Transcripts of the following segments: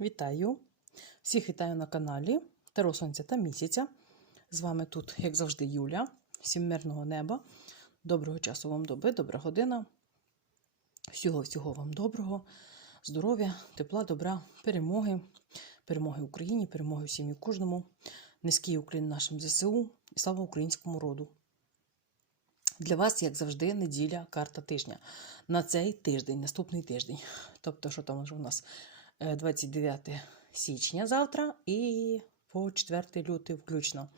Вітаю! Всіх вітаю на каналі Таро Сонця та місяця. З вами тут, як завжди, Юля, всім мирного неба. Доброго часу вам доби, добра година. Всього-всього вам доброго, здоров'я, тепла, добра, перемоги, перемоги Україні, перемоги всім і кожному. Низький уклін нашим ЗСУ і слава українському роду. Для вас, як завжди, неділя, карта тижня. На цей тиждень, наступний тиждень. Тобто, що там вже у нас 29 січня завтра і по 4 лютий включно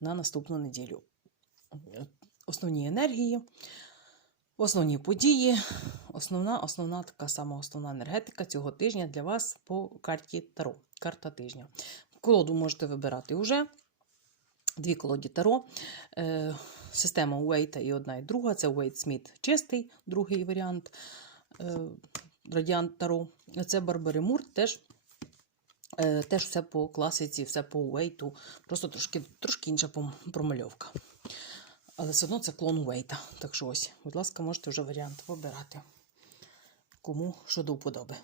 на наступну неділю. Е, Основні енергії, основні події, основна, основна така сама основна енергетика цього тижня для вас по карті Таро. Карта тижня. Колоду можете вибирати вже. Дві колоді Таро. Е, Система Уейта і одна і друга. Це Уейт Сміт чистий, другий варіант. Е, Радіант. Це Барбари Мур, теж, е, теж все по класиці, все по Уейту. Просто трошки, трошки інша промальовка. Але все одно це клон Уейта. Так що ось, будь ласка, можете вже варіант вибирати. Кому що до вподоби.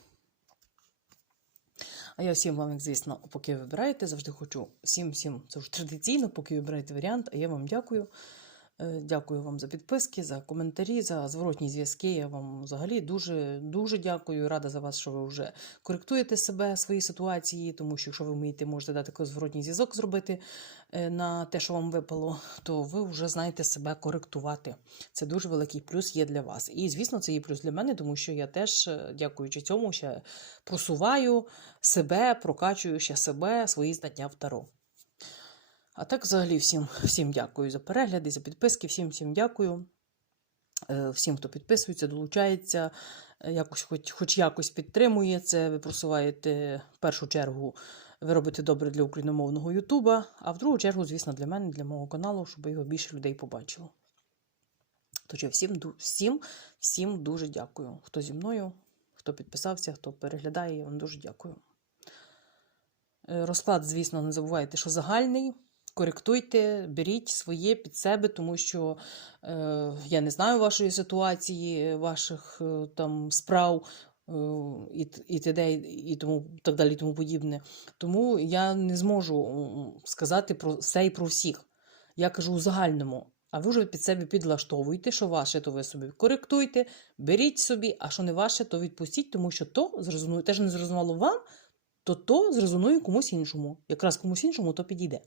А я всім вам, як звісно, поки вибираєте, завжди хочу всім, всім, це вже традиційно, поки вибираєте варіант, а я вам дякую. Е, Дякую вам за підписки, за коментарі, за зворотні зв'язки. Я вам взагалі дуже дуже дякую. Рада за вас, що ви вже коректуєте себе, свої ситуації, тому що якщо ви вмієте, можете дати зворотній зв'язок зробити е, на те, що вам випало, то ви вже знаєте себе коректувати. Це дуже великий плюс є для вас. І, звісно, це є плюс для мене, тому що я теж, е, дякуючи цьому, ще просуваю себе, прокачую ще себе, свої знання в таро. А так, взагалі, всім, всім дякую за перегляди, за підписки, всім всім дякую. Е, Всім, хто підписується, долучається, е, якось, хоч, хоч якось підтримує це. Ви просуваєте в першу чергу, ви робите добре для україномовного Ютуба, а в другу чергу, звісно, для мене, для мого каналу, щоб його більше людей побачило. Тож я всім, всім, всім дуже дякую. Хто зі мною, хто підписався, хто переглядає, вам дуже дякую. Е, Розклад, звісно, не забувайте, що загальний. Коректуйте, беріть своє під себе, тому що е, я не знаю вашої ситуації, ваших е, там справ е, і, і т.д. і тому так далі, тому подібне. Тому я не зможу сказати про все і про всіх. Я кажу у загальному. А ви вже під себе підлаштовуйте, що ваше, то ви собі коректуйте, беріть собі, а що не ваше, то відпустіть, тому що то зрозуміє, те, що не зрозуміло вам, то то зрезонує комусь іншому. Якраз комусь іншому то підійде.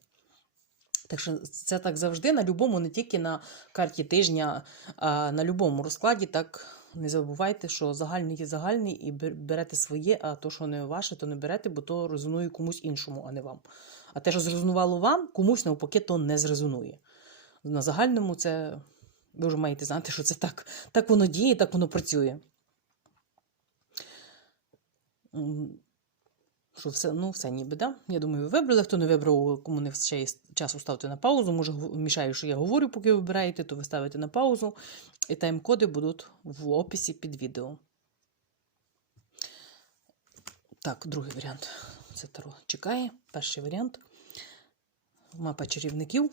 Так що це так завжди на любому, не тільки на карті тижня, а на любому розкладі. Так не забувайте, що загальний є загальний, і берете своє, а то, що не ваше, то не берете, бо то резонує комусь іншому, а не вам. А те, що зрезонувало вам, комусь навпаки, то не зрезонує. На загальному це ви вже маєте знати, що це так, так воно діє, так воно працює. Що все, ну, все ніби, да? Я думаю, ви вибрали. Хто не вибрав, кому не ще є часу ставте на паузу. Може, мішаю, що я говорю, поки ви вибираєте, то ви ставите на паузу. І тайм-коди будуть в описі під відео. Так, другий варіант. Це Таро чекає. Перший варіант. Мапа чарівників.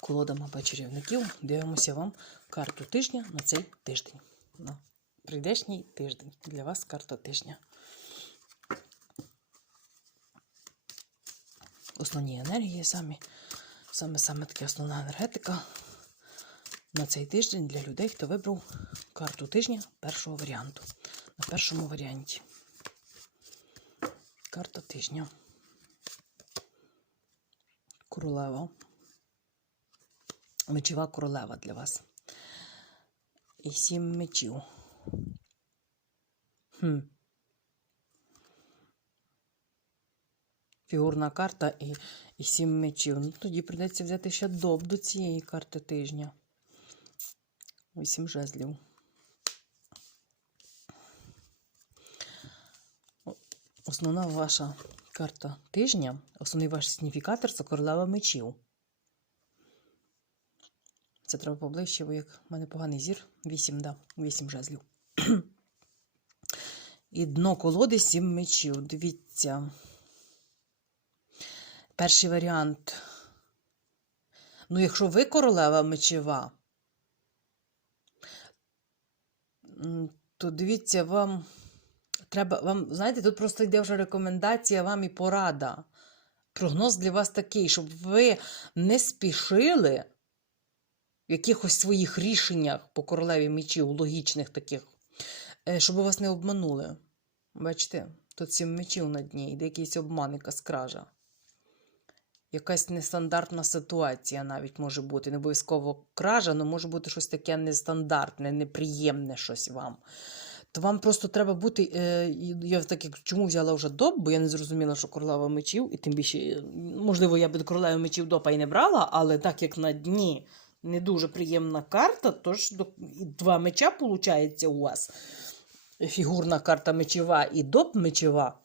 Колода мапа чарівників. Дивимося вам карту тижня на цей тиждень. На прийдешній тиждень. Для вас карта тижня. Основні енергії, самі, саме саме таке основна енергетика на цей тиждень для людей, хто вибрав карту тижня першого варіанту. На першому варіанті. Карта тижня. Королева. Мечова королева для вас. І сім мечів. Хм. Фігурна карта і, і сім мечів. Ну, тоді прийдеться взяти ще доб до цієї карти тижня. Вісім жезлів. Основна ваша карта тижня, основний ваш сигніфікатор це королева мечів. Це треба поближче, бо як в мене поганий зір. Вісім, да, вісім жезлів. І дно колоди сім мечів. Дивіться. Перший варіант. Ну, якщо ви королева мечева, то дивіться, вам треба вам, знаєте, тут просто йде вже рекомендація вам і порада. Прогноз для вас такий, щоб ви не спішили в якихось своїх рішеннях по королеві мечів, логічних таких, е, щоб вас не обманули. Бачите, тут сім мечів на дні, йде якийсь обман, якась кража. Якась нестандартна ситуація навіть може бути. Не обов'язково кража, але може бути щось таке нестандартне, неприємне щось вам. То вам просто треба бути. Е, я так як чому взяла вже доп, бо я не зрозуміла, що королева мечів, і тим більше, е, можливо, я би до королеви мечів допа і не брала, але так як на дні не дуже приємна карта, то ж до, два меча виходить у вас. Фігурна карта мечева і доп мечева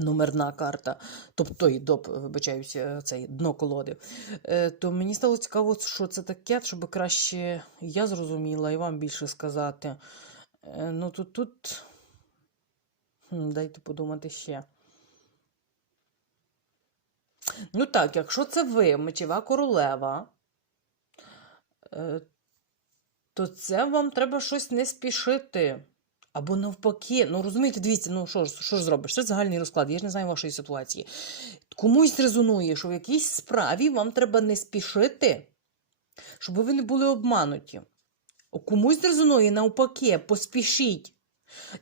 номерна карта, тобто і доп, вибачаюся, цей дно колоди, Е, то мені стало цікаво, що це таке, щоб краще я зрозуміла і вам більше сказати. Е, Ну, тут, тут... Дайте подумати ще. Ну так, якщо це ви, мечева королева, е, то це вам треба щось не спішити. Або навпаки, ну розумієте, дивіться, ну що ж, що ж зробиш? Це загальний розклад, я ж не знаю вашої ситуації. Комусь резонує, що в якійсь справі вам треба не спішити, щоб ви не були обмануті. Комусь резонує навпаки, поспішіть.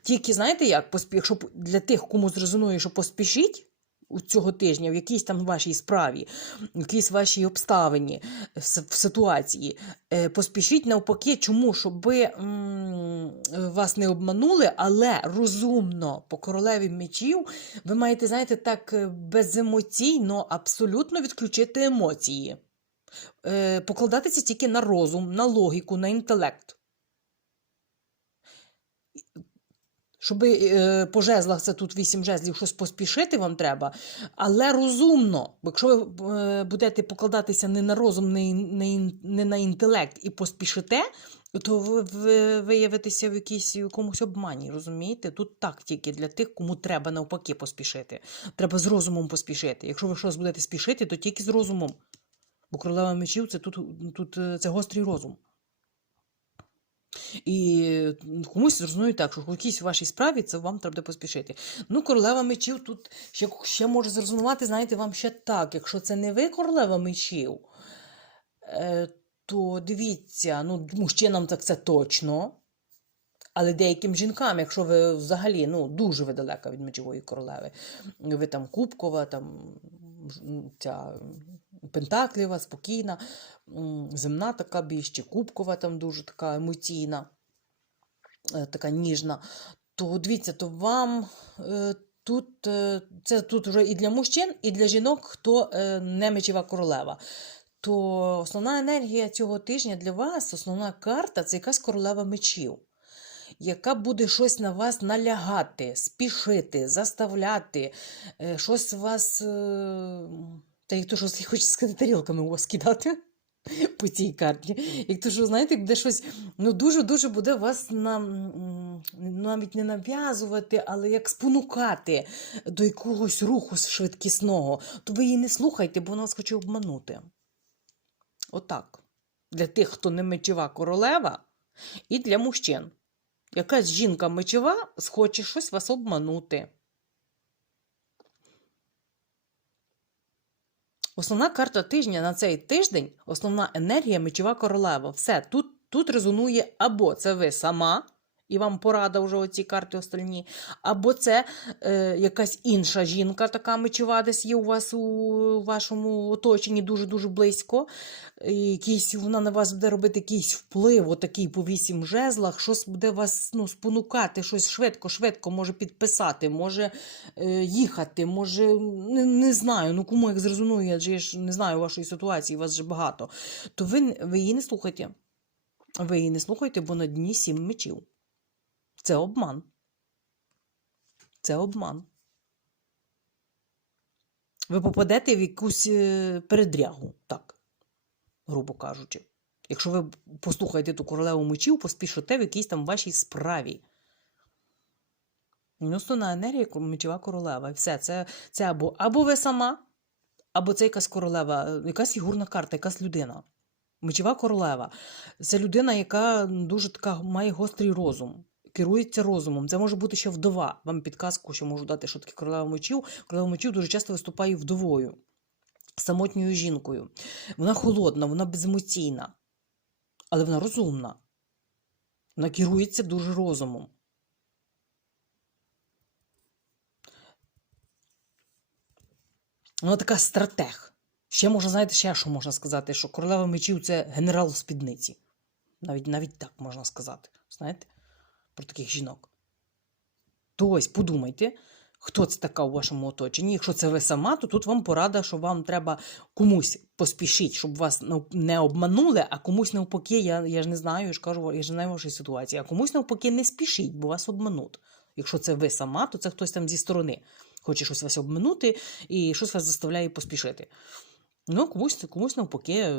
Тільки знаєте як, поспі... якщо для тих, кому зрезонує, що поспішіть у цього тижня в якійсь там вашій справі, в якійсь вашій обставині, в ситуації, е, поспішіть навпаки, чому? Щоб вас не обманули, але розумно по королеві мечів ви маєте, знаєте, так е, беземоційно абсолютно відключити емоції. Е, покладатися тільки на розум, на логіку, на інтелект. Щоб е, по жезлах це тут вісім жезлів, щось поспішити вам треба, але розумно. Бо якщо ви е, будете покладатися не на розум, не, не, не на інтелект і поспішите, то ви, ви виявитеся в якійсь в якомусь обмані, розумієте? Тут так тільки для тих, кому треба навпаки поспішити. Треба з розумом поспішити. Якщо ви щось будете спішити, то тільки з розумом. Бо королева мечів це тут, тут е, це гострий розум. І комусь зрозуміє так, що в якійсь вашій справі це вам треба поспішити. Ну, королева мечів тут ще, ще може зрозумувати, знаєте, вам ще так. Якщо це не ви королева мечів, е, то дивіться, ну, мужчинам так це точно. Але деяким жінкам, якщо ви взагалі ну, дуже ви далека від мечової королеви, ви там кубкова, там ця пентакліва, спокійна, земна така більш чи кубкова, там дуже така емоційна, е, така ніжна, то дивіться, то вам е, тут е, це тут вже і для мужчин, і для жінок, хто не мечева королева. То основна енергія цього тижня для вас, основна карта це якась королева мечів яка буде щось на вас налягати, спішити, заставляти, щось вас. Та як то що хочеться сказати, тарілками у вас кидати по цій карті. Як то що, знаєте, буде щось ну, дуже-дуже буде вас на, м, навіть не нав'язувати, але як спонукати до якогось руху швидкісного, то ви її не слухайте, бо вона вас хоче обманути. Отак. Для тих, хто не мечева королева, і для мужчин. Якась жінка мечова схоче щось вас обманути. Основна карта тижня на цей тиждень, основна енергія мечова королева. Все, тут, тут резонує або це ви сама, і вам порада вже оці карти остальні, або це е, якась інша жінка, така мечова, десь є у вас у вашому оточенні дуже-дуже близько. І якийсь, вона на вас буде робити якийсь вплив, отакий по вісім жезлах, щось буде вас ну, спонукати, щось швидко-швидко може підписати, може е, їхати, може, не, не знаю, ну кому як зрезонує, я ж не знаю вашої ситуації, вас вже багато. То ви, ви її не слухайте. Ви її не слухайте, бо на дні сім мечів. Це обман. Це обман. Ви попадете в якусь е, передрягу, так, грубо кажучи. Якщо ви послухаєте ту королеву мечів, поспішите в якійсь там вашій справі. Основна енергія мечова королева. Все. Це, це або, або ви сама, або це якась королева, е, якась фігурна карта, якась людина. Мечова королева. Це людина, яка дуже така має гострий розум. Керується розумом. Це може бути ще вдова. Вам підказку, що можу дати, що таке королева мечів. Королева мечів дуже часто виступає вдовою, самотньою жінкою. Вона холодна, вона беземоційна, але вона розумна. Вона керується дуже розумом. Вона така стратег. Ще можна, знаєте, ще що можна сказати, що королева мечів це генерал в спідниці. Навіть, навіть так можна сказати. Знаєте, про таких жінок. То ось подумайте, хто це така у вашому оточенні. Якщо це ви сама, то тут вам порада, що вам треба комусь поспішити, щоб вас не обманули, а комусь навпаки, я, я ж не знаю, я ж кажу, я ж знаю вашої ситуації, а комусь навпаки не спішіть, бо вас обмануть. Якщо це ви сама, то це хтось там зі сторони хоче щось вас обминути і щось вас заставляє поспішити. Ну, комусь, комусь навпаки,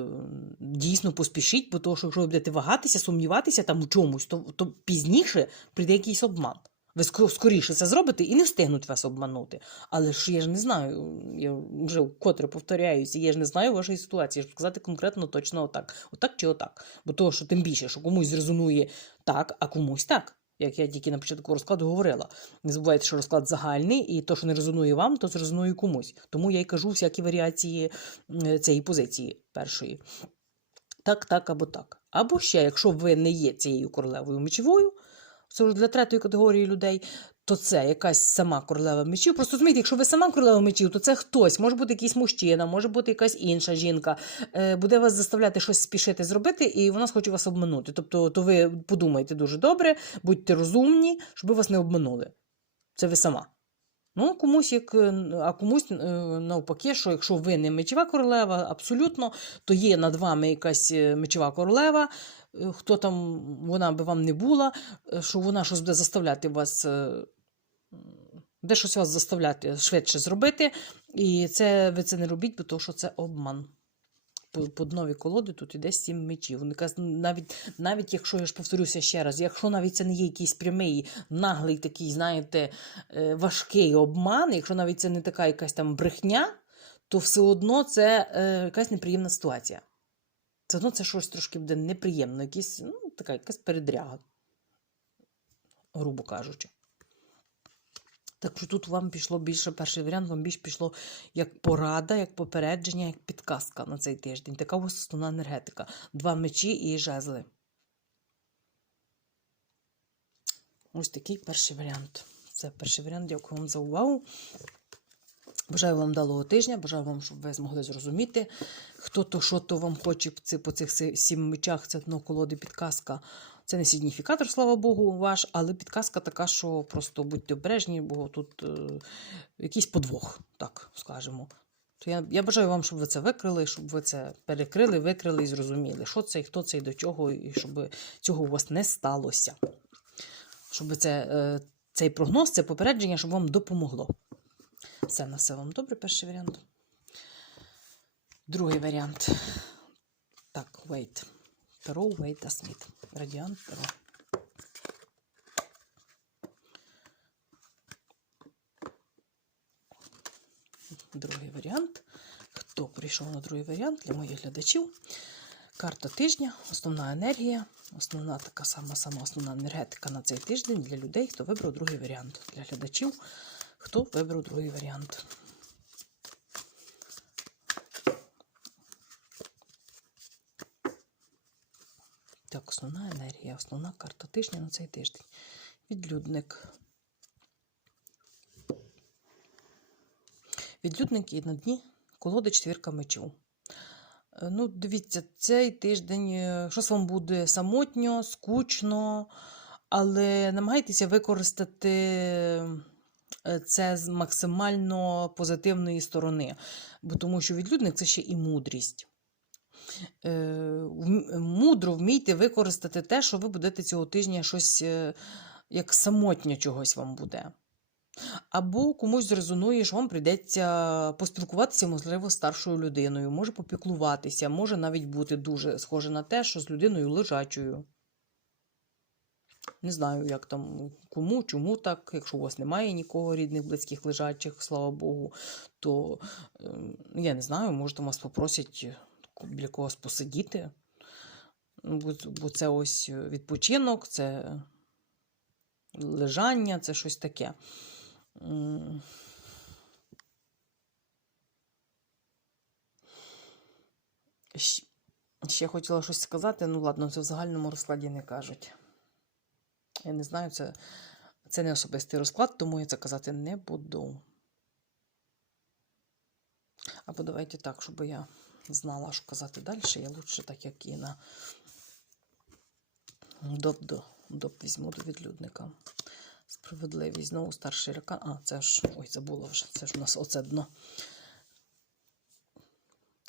дійсно поспішіть, бо того, що якщо ви будете вагатися, сумніватися там у чомусь, то, то пізніше прийде якийсь обман. Ви скоріше це зробите і не встигнуть вас обманути. Але ж я ж не знаю, я вже вкотре повторяюся, я ж не знаю вашої ситуації, щоб сказати конкретно точно отак. Отак чи отак. Бо того, що тим більше, що комусь зрезонує так, а комусь так. Як я тільки на початку розкладу говорила. Не забувайте, що розклад загальний, і то, що не резонує вам, то зрезонує комусь. Тому я й кажу всякі варіації цієї позиції першої. Так, так або так. Або ще, якщо ви не є цією королевою мечовою, це вже для третьої категорії людей, то це якась сама королева мечів. Просто розумієте, якщо ви сама королева мечів, то це хтось, може бути якийсь мужчина, може бути якась інша жінка, е, буде вас заставляти щось спішити зробити, і вона схоче вас обманути. Тобто, то ви подумайте дуже добре, будьте розумні, щоб вас не обманули. Це ви сама. Ну, комусь як, е, а комусь е, навпаки, що якщо ви не мечова королева, абсолютно, то є над вами якась мечова королева, хто там вона би вам не була, що вона щось буде заставляти вас, де щось вас заставляти швидше зробити. І це ви це не робіть, бо то, що це обман. По, новій колоди тут іде сім мечів. Навіть, навіть якщо я ж повторюся ще раз, якщо навіть це не є якийсь прямий, наглий такий, знаєте, е, важкий обман, якщо навіть це не така якась там брехня, то все одно це е, якась неприємна ситуація. Все одно це щось трошки буде неприємно, якісь, ну, така якась передряга, грубо кажучи. Так що тут вам пішло більше перший варіант, вам більше пішло як порада, як попередження, як підказка на цей тиждень. Така у вас основна енергетика. Два мечі і жезли. Ось такий перший варіант. Це перший варіант. Дякую вам за увагу. Бажаю вам далого тижня, бажаю вам, щоб ви змогли зрозуміти, хто то, що то вам хоче по цих- сім мечах. Це дно колоди підказка. Це не сигніфікатор, слава Богу, ваш, але підказка така, що просто будьте обережні, бо тут е, якийсь подвох, так скажемо. То я, я бажаю вам, щоб ви це викрили, щоб ви це перекрили, викрили і зрозуміли, що це і хто це і до чого, і щоб цього у вас не сталося. Щоб це, е, цей прогноз, це попередження, щоб вам допомогло. Все на все вам добре, перший варіант. Другий варіант. Так, wait. Таро, wait, та Сміт. Радіант Таро. Другий варіант. Хто прийшов на другий варіант для моїх глядачів? Карта тижня, основна енергія, основна така сама сама основна енергетика на цей тиждень для людей, хто вибрав другий варіант. Для глядачів, хто вибрав другий варіант. Так, основна енергія, основна карта тижня на цей тиждень. Відлюдник. Відлюдник і на дні колоди четвірка мечів. Е, Ну, дивіться, цей тиждень е, щось вам буде самотньо, скучно, але намагайтеся використати е, це з максимально позитивної сторони, бо тому що відлюдник це ще і мудрість. Е, Мудро вмійте використати те, що ви будете цього тижня щось е, як самотньо чогось вам буде. Або комусь зрезонує, що вам прийдеться поспілкуватися, можливо, старшою людиною, може попіклуватися, може навіть бути дуже схоже на те, що з людиною лежачою. Не знаю, як там кому, чому так. Якщо у вас немає нікого рідних, близьких лежачих, слава Богу, то е, я не знаю, може там вас попросять біля когось посидіти. Бо це ось відпочинок, це лежання, це щось таке. Ще хотіла щось сказати, ну ладно, це в загальному розкладі не кажуть. Я не знаю, це, це не особистий розклад, тому я це казати не буду. Або давайте так, щоб я знала, що казати далі, я лучше так, як і на доп, до, доп візьму до відлюдника. Справедливість. Знову старший ракан. А, це ж. Ой, забула вже. Це ж у нас оце дно.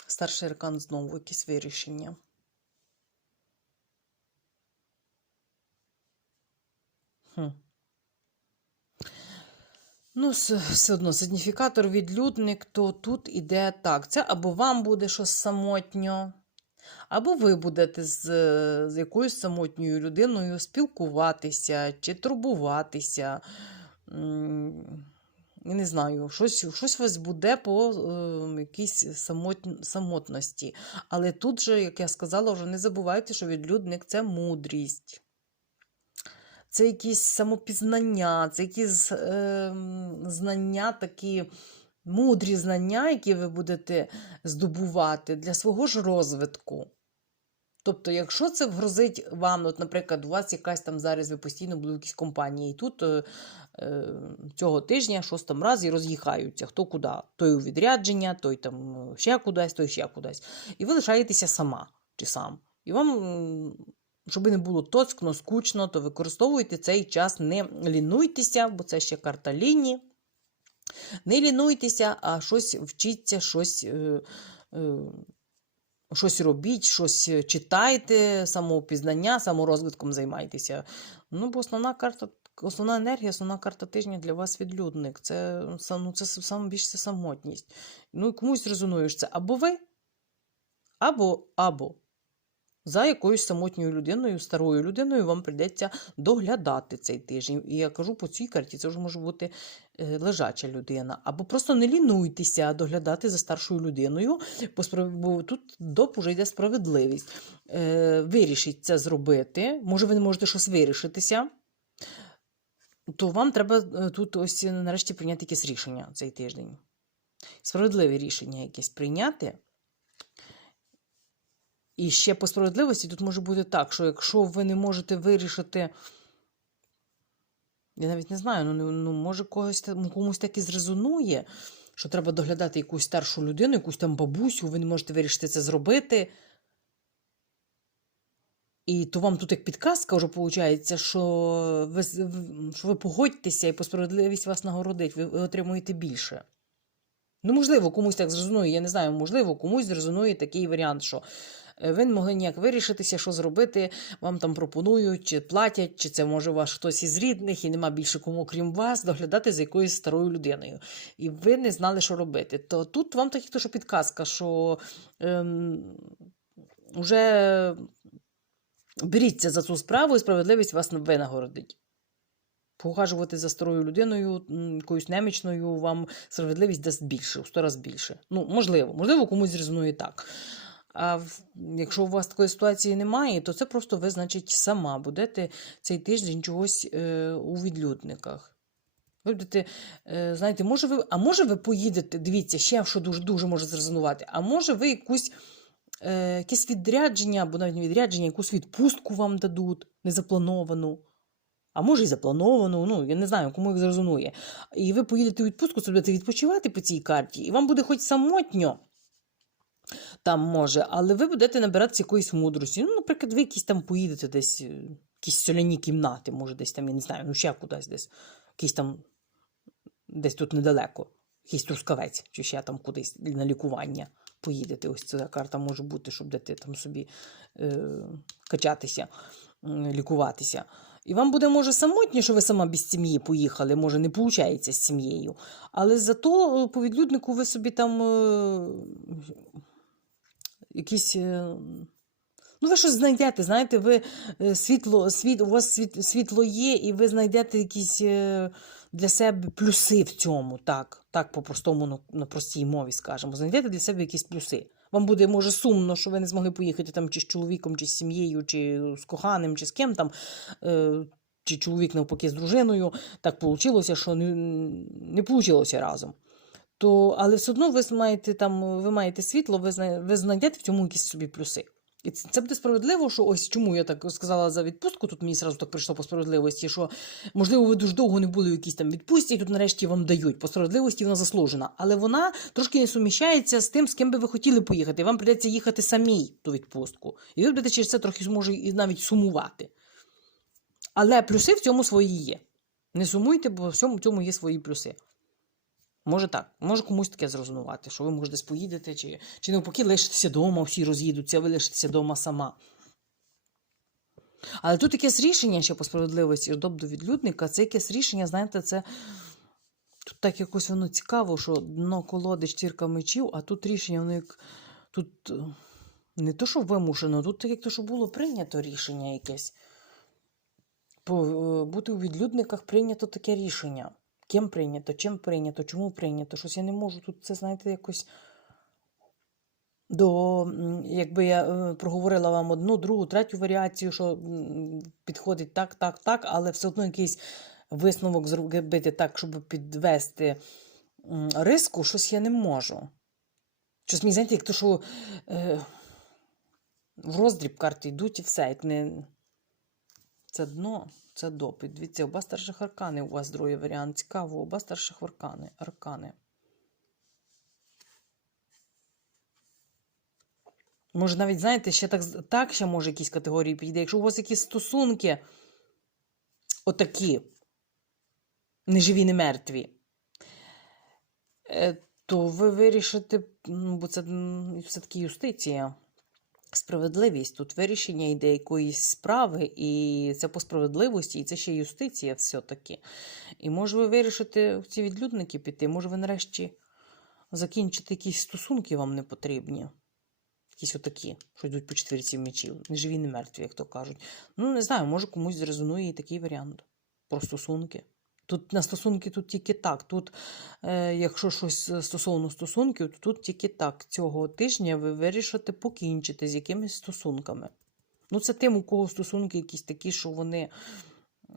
Старший аркан знову якісь вирішення. Хм. Ну, все одно, сигніфікатор відлюдник, то тут іде так. Це або вам буде щось самотньо, або ви будете з, з якоюсь самотньою людиною спілкуватися чи турбуватися. Не знаю, щось, щось у вас буде по е, якійсь самот, самотності. Але тут же, як я сказала, вже не забувайте, що відлюдник це мудрість. Це якісь самопізнання, це якісь е, знання, такі мудрі знання, які ви будете здобувати для свого ж розвитку. Тобто, якщо це грозить вам, от, наприклад, у вас якась там зараз ви постійно були в якійсь компанії, і тут е, е, цього тижня щось там раз роз'їхаються, хто куди. Той у відрядження, той там е, ще кудись, той ще кудись. І ви лишаєтеся сама чи сам. І вам, щоб не було тоскно, скучно, то використовуйте цей час, не лінуйтеся, бо це ще карта лінії. Не лінуйтеся, а щось вчіться, щось. Е, е, Щось робіть, щось читайте, самопізнання, саморозвитком займайтеся. Ну, бо основна карта, основна енергія, основна карта тижня для вас відлюдник. Це, ну, це більше самотність. Ну, комусь резонуєш це або ви, або, або за якоюсь самотньою людиною, старою людиною вам прийдеться доглядати цей тиждень. І я кажу по цій карті, це вже може бути е, лежача людина. Або просто не лінуйтеся доглядати за старшою людиною, бо, тут доп уже йде справедливість. Е, вирішіть це зробити. Може, ви не можете щось вирішитися. То вам треба е, тут ось нарешті прийняти якесь рішення цей тиждень. Справедливе рішення якесь прийняти. І ще по справедливості тут може бути так, що якщо ви не можете вирішити, я навіть не знаю, ну, ну, може когось, ну, комусь так і зрезонує, що треба доглядати якусь старшу людину, якусь там бабусю, ви не можете вирішити це зробити. І то вам тут як підказка вже виходить, що ви, що ви погодьтеся і по справедливість вас нагородить, ви, ви отримуєте більше. Ну, можливо, комусь так зрезонує, я не знаю, можливо, комусь зрезонує такий варіант, що ви не могли ніяк вирішитися, що зробити, вам там пропонують, чи платять, чи це може ваш хтось із рідних, і нема більше кому, крім вас, доглядати за якоюсь старою людиною. І ви не знали, що робити. То тут вам таки то, що підказка, що ем, вже беріться за цю справу, і справедливість вас винагородить. Поухажувати за старою людиною, якоюсь немічною, вам справедливість дасть більше, в сто разів більше. Ну, можливо, можливо, комусь зрезонує так. А якщо у вас такої ситуації немає, то це просто ви, значить, сама будете цей тиждень чогось е, у відлюдниках. Ви будете, е, знаєте, може ви, а може ви поїдете, дивіться, ще що дуже дуже може зрезонувати, а може ви якусь е, якесь відрядження, або навіть не відрядження, якусь відпустку вам дадуть незаплановану. А може і заплановану, ну я не знаю, кому їх зрезонує. І ви поїдете у відпустку, це будете відпочивати по цій карті, і вам буде хоч самотньо там може, але ви будете набиратися якоїсь мудрості. Ну, наприклад, ви якісь там поїдете десь, е, якісь соляні кімнати, може, десь там, я не знаю, ну ще кудись десь, якісь там, десь тут недалеко, якийсь трускавець, чи ще там кудись на лікування поїдете. Ось ця карта може бути, щоб дати там собі е, качатися, м, лікуватися. І вам буде, може, самотньо, що ви сама без сім'ї поїхали, може, не виходить з сім'єю. Але зато е, по відлюднику ви собі там е, якісь. е, Ну, ви щось знайдете, знаєте, ви е, світло, світ, у вас світ, світло є, і ви знайдете якісь е, для себе плюси в цьому, так, так по-простому, на, на простій мові скажемо. Знайдете для себе якісь плюси. Вам буде, може, сумно, що ви не змогли поїхати там чи з чоловіком, чи з сім'єю, чи з коханим, чи з ким там. Чи чоловік навпаки з дружиною, так вийшло, що не, не вийшло разом. То, але все одно ви маєте там, ви маєте світло, ви, ви знайдете в цьому якісь собі плюси. І це буде справедливо, що ось чому я так сказала за відпустку, тут мені зразу так прийшло по справедливості, що можливо ви дуже довго не були в якійсь там відпустці, і тут нарешті вам дають. По справедливості вона заслужена. Але вона трошки не суміщається з тим, з ким би ви хотіли поїхати. Вам прийдеться їхати самій ту відпустку. І ви будете через це трохи зможе і навіть сумувати. Але плюси в цьому свої є. Не сумуйте, бо в цьому є свої плюси. Може так, може комусь таке зрозумувати, що ви може десь поїдете, чи, чи навпаки лишитеся вдома, всі роз'їдуться, а ви лишитеся вдома сама. Але тут якесь рішення ще по справедливості до відлюдника, це якесь рішення, знаєте, це тут так якось воно цікаво, що дно колоди четвірка мечів, а тут рішення, воно як тут е, не то, що вимушено, тут як то, що було прийнято рішення якесь. Е, бути у відлюдниках прийнято таке рішення. Ким прийнято, чим прийнято, чому прийнято? Щось я не можу тут це, знаєте, якось до, якби я е, проговорила вам одну, другу, третю варіацію, що підходить так, так, так, але все одно якийсь висновок зробити так, щоб підвести риску, щось я не можу. Щось мені, знаєте, як то, що е, в роздріб карти йдуть і все. Як не... Це дно, це допит. Дивіться, оба старших аркани у вас другий варіант. Цікаво, оба старших аркани. аркани. Може, навіть, знаєте, ще так, так ще може якісь категорії підійде. Якщо у вас якісь стосунки отакі, неживі, не мертві, е, то ви вирішите, ну, бо це все-таки юстиція. Справедливість тут вирішення йде якоїсь справи, і це по справедливості, і це ще юстиція все-таки. І може ви вирішите ці відлюдники піти, може ви нарешті закінчите якісь стосунки вам не потрібні. Якісь отакі, що йдуть по четвірці мечів. Не живі, не мертві, як то кажуть. Ну, не знаю, може комусь зрезонує і такий варіант. Про стосунки. Тут на стосунки тут тільки так. Тут, е, якщо щось стосовно стосунків, то тут тільки так. Цього тижня ви вирішите покінчити з якимись стосунками. Ну, це тим, у кого стосунки якісь такі, що вони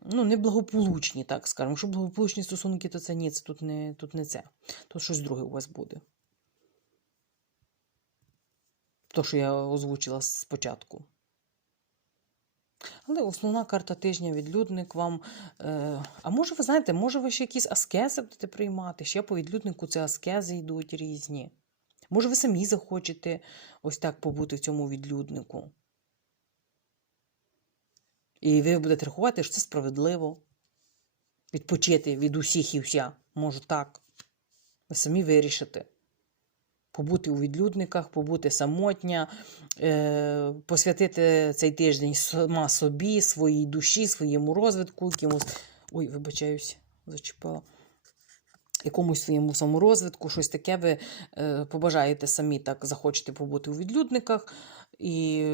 ну, неблагополучні, так скажемо. Якщо благополучні стосунки, то це ні, це тут не, тут не це. Тут щось друге у вас буде. То, що я озвучила спочатку. Але основна карта тижня відлюдник вам. Е, а може, ви знаєте, може, ви ще якісь аскези будете приймати? Ще по відлюднику це аскези йдуть різні. Може, ви самі захочете ось так побути в цьому відлюднику. І ви будете рахувати, що це справедливо. Відпочити від усіх і вся. Може так. Ви самі вирішите побути у відлюдниках, побути самотня, е, посвятити цей тиждень сама собі, своїй душі, своєму розвитку, якимось. Ой, вибачаюсь, зачепила. Якомусь своєму саморозвитку, щось таке ви е, побажаєте самі так захочете побути у відлюдниках і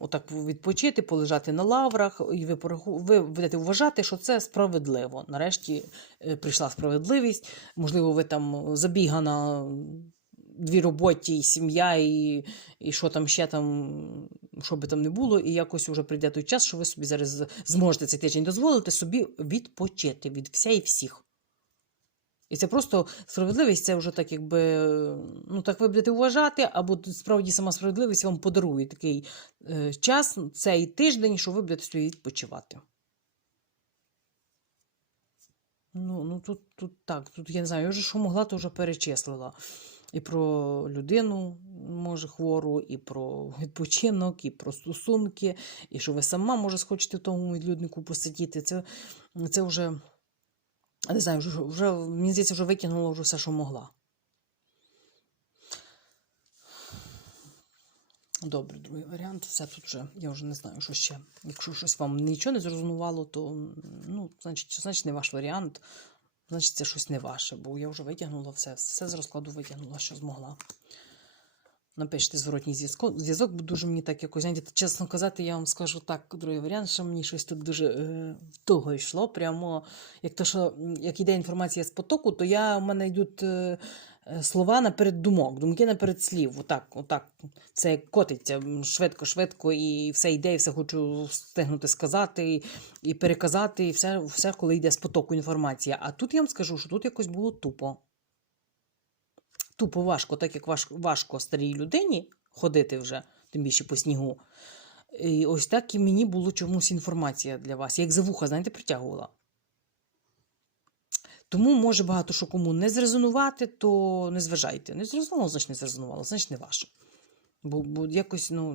отак відпочити, полежати на лаврах, і ви, ви будете вважати, що це справедливо. Нарешті е, прийшла справедливість. Можливо, ви там забігана дві роботі, і сім'я, і, і що там ще там, що би там не було, і якось вже прийде той час, що ви собі зараз зможете цей тиждень дозволити собі відпочити від вся і всіх. І це просто справедливість, це вже так, якби, ну так ви будете вважати, або справді сама справедливість вам подарує такий е, час, цей тиждень, що ви будете собі відпочивати. Ну, ну тут, тут так, тут я не знаю, я вже що могла, то вже перечислила. І про людину, може, хвору, і про відпочинок, і про стосунки, і що ви сама, може, схочете в тому відлюднику посидіти. Це, це вже, не знаю, вже, вже, мені здається, вже викинула вже все, що могла. Добре, другий варіант. Все тут вже, я вже не знаю, що ще. Якщо щось вам нічого не зрозумувало, то ну, значить, значить не ваш варіант. Значить, це щось не ваше, бо я вже витягнула все, все з розкладу витягнула, що змогла. Напишіть зворотній зв'язок, зв'язок, дуже мені так якось, знаєте, чесно казати, я вам скажу так, другий варіант, що мені щось тут дуже е, довго йшло. Прямо, як то, що як іде інформація з потоку, то я, у мене йдуть е, слова наперед думок, думки наперед слів. Отак, отак. Це котиться швидко, швидко, і все йде, і все хочу встигнути сказати, і переказати, і все, все, коли йде з потоку інформації. А тут я вам скажу, що тут якось було тупо. Тупо важко, так як важко, важко старій людині ходити вже, тим більше по снігу. І ось так і мені було чомусь інформація для вас. Як за вуха, знаєте, притягувала. Тому може багато що кому не зрезонувати, то не зважайте. Не зрезонувало, значить не зрезонувало, значить не ваше. Бо, бо якось ну,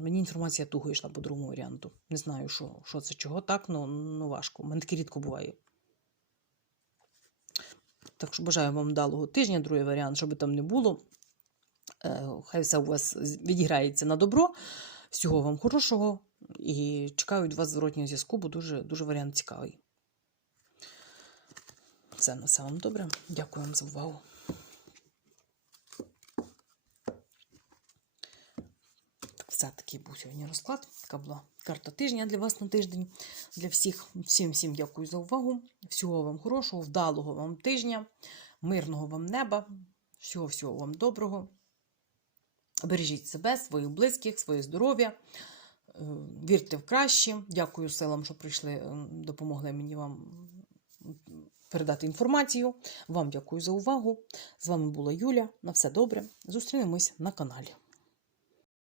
мені інформація туго йшла по другому варіанту. Не знаю, що, що це, чого так, ну, ну важко. У мене таке рідко буває. Так що бажаю вам вдалого тижня, другий варіант, що там не було. Е, Хай все у вас відіграється на добро. Всього вам хорошого і чекаю від вас зворотнього зв'язку, бо дуже, дуже варіант цікавий. Все на все вам добре. Дякую вам за увагу. Все такий був сьогодні розклад. Така була карта тижня для вас на тиждень. Для всіх. Всім всім дякую за увагу. Всього вам хорошого, вдалого вам тижня, мирного вам неба, всього всього вам доброго. Бережіть себе, своїх близьких, своє здоров'я. Е, Вірте в краще. Дякую силам, що прийшли, е, допомогли мені вам передати інформацію. Вам дякую за увагу. З вами була Юля. На все добре. Зустрінемось на каналі.